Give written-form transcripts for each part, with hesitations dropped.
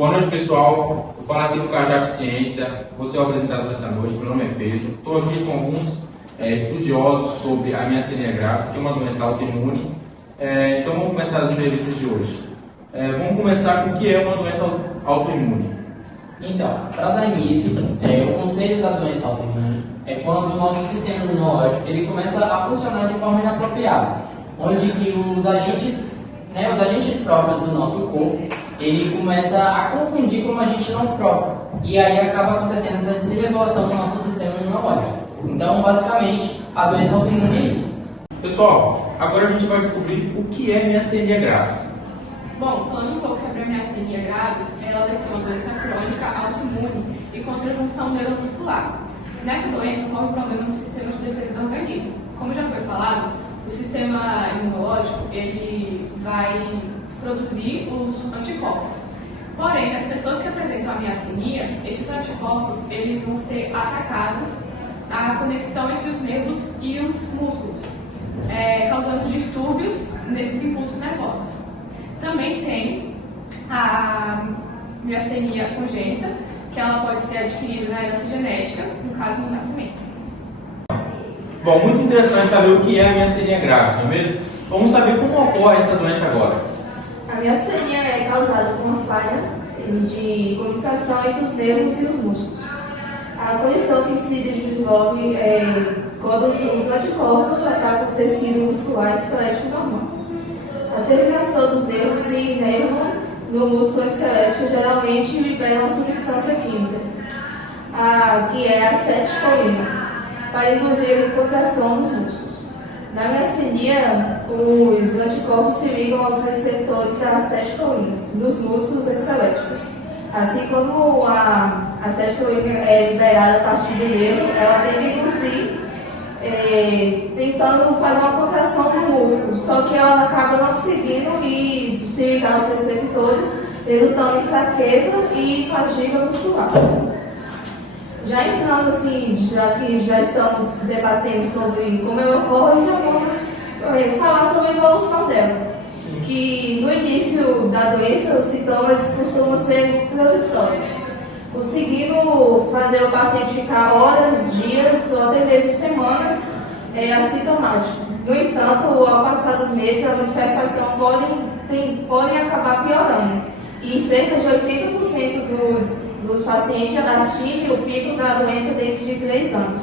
Boa noite, pessoal. Vou falar aqui do Cardiaco Ciência. Vou ser o apresentador dessa noite. Meu nome é Pedro. Estou aqui com alguns estudiosos sobre a miastenia gravis, que é uma doença autoimune. Então vamos começar as entrevistas de hoje. Vamos começar com o que é uma doença autoimune. Então, para dar início, o conceito da doença autoimune é quando o nosso sistema imunológico ele começa a funcionar de forma inapropriada, onde que os agentes próprios do nosso corpo, ele começa a confundir com um agente não próprio, e aí acaba acontecendo essa desregulação do nosso sistema imunológico. Então, basicamente, a doença autoimune é isso. Pessoal, agora a gente vai descobrir o que é miastenia gravis. Bom, falando um pouco sobre a miastenia gravis, ela vai ser uma doença crônica autoimune e contra a junção neuromuscular. Nessa doença ocorre problema no sistema de defesa do organismo. Como já foi falado, o sistema imunológico ele vai produzir os anticorpos. Porém, nas pessoas que apresentam a miastenia, esses anticorpos eles vão ser atacados na conexão entre os nervos e os músculos, causando distúrbios nesses impulsos nervosos. Também tem a miastenia congênita, que ela pode ser adquirida na herança genética, no caso no nascimento. Bom, muito interessante saber o que é a miastenia gravis, não é mesmo? Vamos saber como ocorre essa doença agora. A miastenia é causada por uma falha de comunicação entre os nervos e os músculos. A condição que se desenvolve quando os anticorpos atacam o tecido muscular esquelético normal. A terminação dos nervos e nervo no músculo esquelético geralmente libera uma substância química, que é a acetilcolina, para induzir a contração dos músculos. Na miastenia, os anticorpos se ligam aos receptores da acetilcolina nos músculos esqueléticos. Assim como a acetilcolina é liberada a partir do nervo, ela tem que induzir, tentando fazer uma contração do músculo, só que ela acaba não conseguindo e se ligar aos receptores, resultando em fraqueza e fadiga muscular. Já entrando assim, já que já estamos debatendo sobre como ela ocorre, já vamos falar sobre a evolução dela. Sim. Que no início da doença, os sintomas costumam ser transitórios, conseguindo fazer o paciente ficar horas, dias ou até mesmo semanas assintomático. No entanto, ao passar dos meses, a manifestação podem acabar piorando. E cerca de 80% dos pacientes atingem o pico da doença dentro de 3 anos.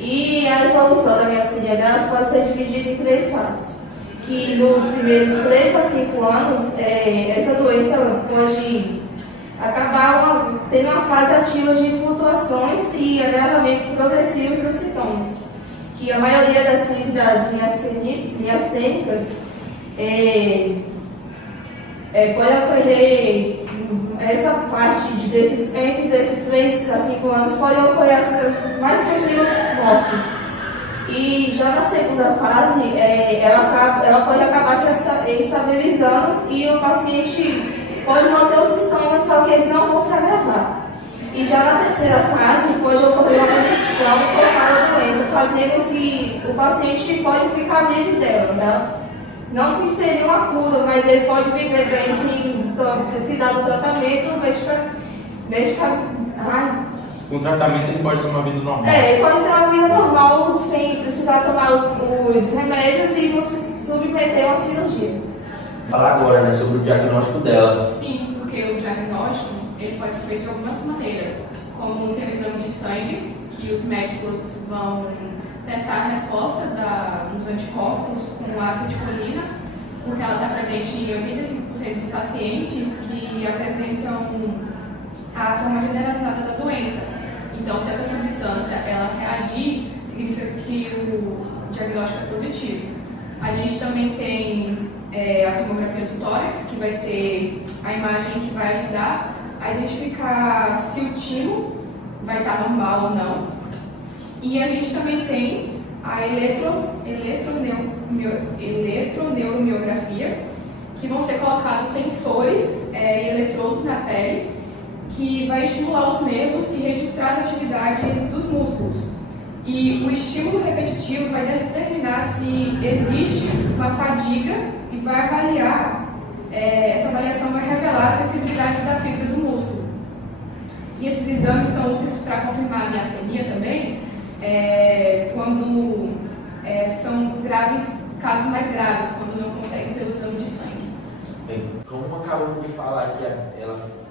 E a evolução da miastenia gravis pode ser dividida em 3 fases. Que nos primeiros 3 a 5 anos, essa doença pode acabar tendo uma fase ativa de flutuações e agravamentos progressivos dos sintomas. Que a maioria das crises das miastênicas pode ocorrer, essa parte entre desses 3 a 5 anos pode ocorrer as mais possíveis mortes. E já na segunda fase, ela pode acabar se estabilizando e o paciente pode manter os sintomas, só que eles não vão se agravar. E já na terceira fase, pode ocorrer uma remissão total da doença, fazendo que o paciente pode ficar livre dela, né? Não que seria uma cura, mas ele pode viver bem se dar o tratamento Com o tratamento ele pode ter uma vida normal. Ele pode ter uma vida normal sem precisar tomar os remédios e não se submeter a uma cirurgia. Falar agora, sobre o diagnóstico dela. Sim, porque o diagnóstico ele pode ser feito de algumas maneiras, como ter um exame de sangue, que os médicos vão testar a resposta dos anticorpos com a acetilcolina, porque ela está presente em 85% dos pacientes que apresentam a forma generalizada da doença. Então, se essa substância ela reagir, significa que o diagnóstico é positivo. A gente também tem a tomografia do tórax, que vai ser a imagem que vai ajudar a identificar se o timo vai estar normal ou não. E a gente também tem a eletroneuromiografia, que vão ser colocados sensores e eletrodos na pele, que vai estimular os nervos e registrar as atividades dos músculos. E o estímulo repetitivo vai determinar se existe uma fadiga e vai avaliar essa avaliação vai revelar a sensibilidade da fibra do músculo. E esses exames são úteis para confirmar a miastenia também, quando são graves, casos mais graves, quando não conseguem pelo exame de sangue. Bem, como acabamos de falar que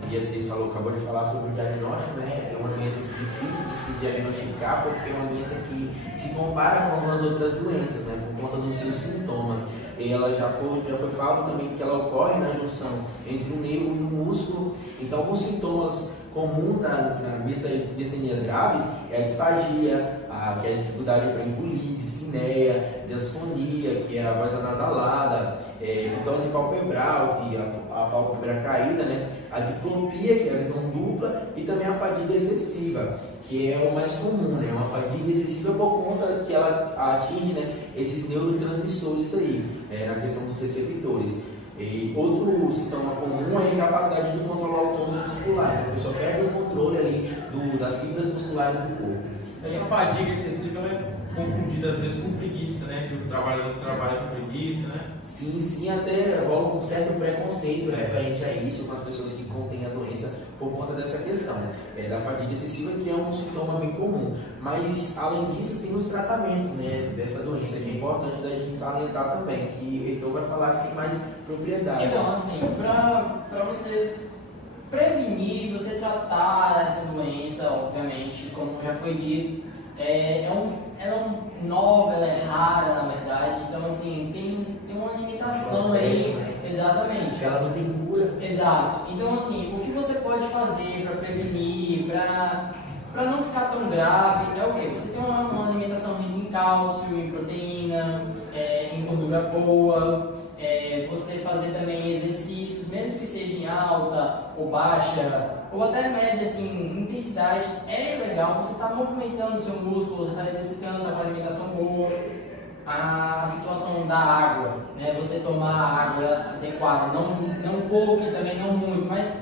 Beatriz acabou de falar sobre o diagnóstico, né? É uma doença difícil de se diagnosticar porque é uma doença que se compara com algumas outras doenças, né? Por conta dos seus sintomas. E ela já foi falado também que ela ocorre na junção entre o nervo e o músculo. Então, alguns sintomas comuns na miastenia graves é a disfagia, que é a dificuldade para engolir, dispneia, disfonia, que é a voz anasalada, mitose palpebral, que é a pálpebra caída, né? A diplopia, que é a visão dupla, e também a fadiga excessiva, que é o mais comum, né? Uma fadiga excessiva por conta que ela atinge, né, esses neurotransmissores aí, na questão dos receptores. E outro sintoma comum é a incapacidade de controlar o tônus muscular, né? A pessoa perde o controle ali das fibras musculares do corpo. Essa fadiga excessiva é confundida às vezes com preguiça, né? Que o trabalhador trabalha com preguiça, né? Sim, até rola um certo preconceito referente a isso com as pessoas que contêm a doença por conta dessa questão da fadiga excessiva, que é um sintoma bem comum. Mas, além disso, tem os tratamentos, né, dessa doença, que é importante da gente salientar também, que o Heitor vai falar que tem mais propriedade. Então, assim, para você prevenir, você tratar essa doença, obviamente, como já foi dito, ela é nova, ela é rara, na verdade, então, assim, tem uma limitação aí. Né? Exatamente. Ela não tem cura. Exato. Então, assim, o que você pode fazer para prevenir, para não ficar tão grave, é o quê? Você tem uma alimentação rica em cálcio, em proteína, em gordura boa, você fazer também exercícios, mesmo que seja em alta ou baixa, ou até média, assim, intensidade, é legal, você está movimentando o seu músculo, você está exercitando, está com a alimentação boa. A situação da água, né? Você tomar água adequada, não pouco e também não muito, mas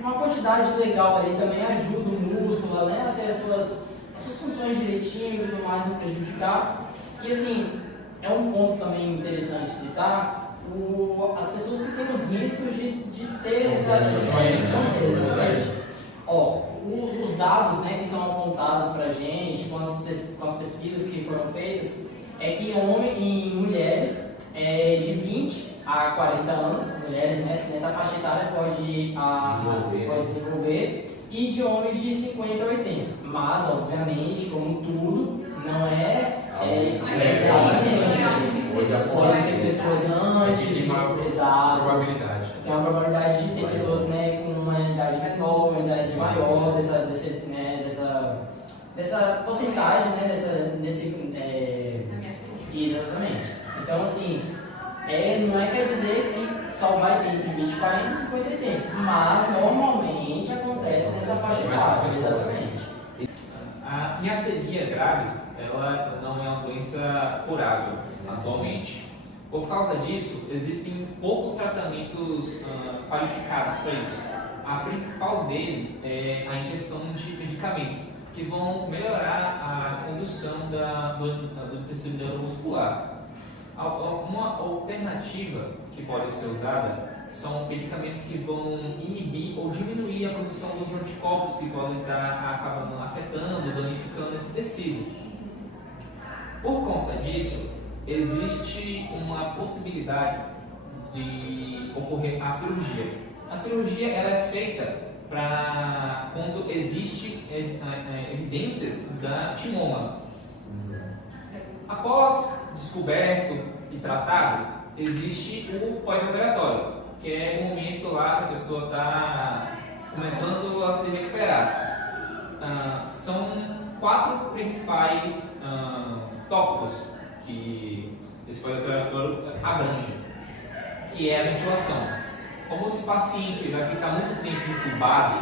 uma quantidade legal ali também ajuda o músculo, né? A ter as suas funções direitinho e tudo mais, não prejudicar. E assim, é um ponto também interessante citar as pessoas que têm os riscos de ter essa doença. Os dados, né, que são apontados para a gente com as pesquisas que foram feitas é que em mulheres de 20 a 40 anos, mulheres, né, nessa faixa etária pode desenvolver, e de homens de 50 a 80. Mas, obviamente, como tudo, não pode ser pessoas antes, Probabilidade. tem uma probabilidade de ter pessoas, né, com uma idade menor, uma idade maior, dessa porcentagem, né, exatamente. Então, assim, não quer dizer que só vai ter entre 20, 40, 50 e 80, mas normalmente acontece nessa faixa etária, exatamente. A miastenia graves, ela não é uma doença curável atualmente. Por causa disso, existem poucos tratamentos qualificados para isso. A principal deles é a ingestão de medicamentos, que vão melhorar a condução do tecido neuromuscular. Uma alternativa que pode ser usada são medicamentos que vão inibir ou diminuir a produção dos anticorpos que podem estar acabando afetando, danificando esse tecido. Por conta disso, existe uma possibilidade de ocorrer a cirurgia. A cirurgia ela é feita para quando existe evidências da timoma. Após descoberto e tratado, existe o pós-operatório, que é o momento lá que a pessoa está começando a se recuperar. São 4 principais tópicos que esse pós-operatório abrange, que é a ventilação. Como esse paciente vai ficar muito tempo entubado,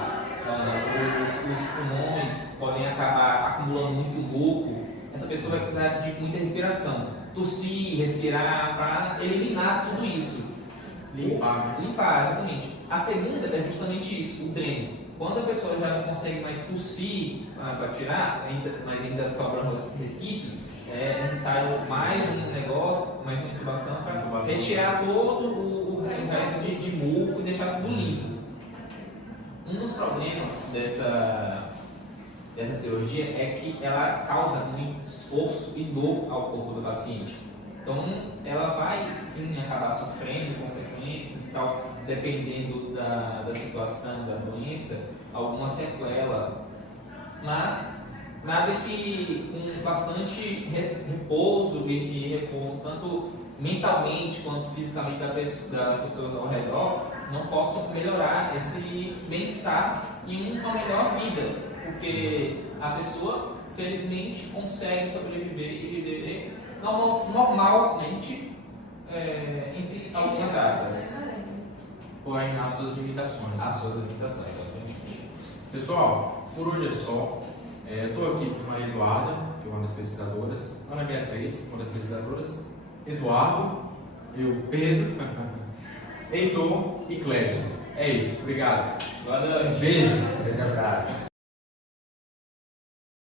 os pulmões podem acabar acumulando muito muco, essa pessoa vai precisar de muita respiração, tossir, respirar, para eliminar tudo isso. Limpar, exatamente. A segunda é justamente isso, o dreno. Quando a pessoa já não consegue mais tossir para tirar, mas ainda sobram resquícios, é necessário mais um negócio, mais uma intubação para retirar todo o resto de muco e deixar tudo limpo. Um dos problemas dessa cirurgia é que ela causa muito esforço e dor ao corpo do paciente. Então, ela vai sim acabar sofrendo consequências, tal, dependendo da situação da doença, alguma sequela, mas nada que com bastante repouso e reforço, tanto mentalmente quanto fisicamente das pessoas ao redor, não possam melhorar esse bem-estar e uma melhor vida, porque a pessoa felizmente consegue sobreviver e viver normalmente, entre algumas aspas. Porém, as suas limitações. As suas limitações, obviamente. Pessoal, por hoje é só. Estou aqui com Maria Eduarda, que é uma das pesquisadoras, Ana Beatriz, uma das pesquisadoras, Eduardo, eu, Pedro, Heitor e Clébson. É isso, obrigado. Boa noite. Beijo.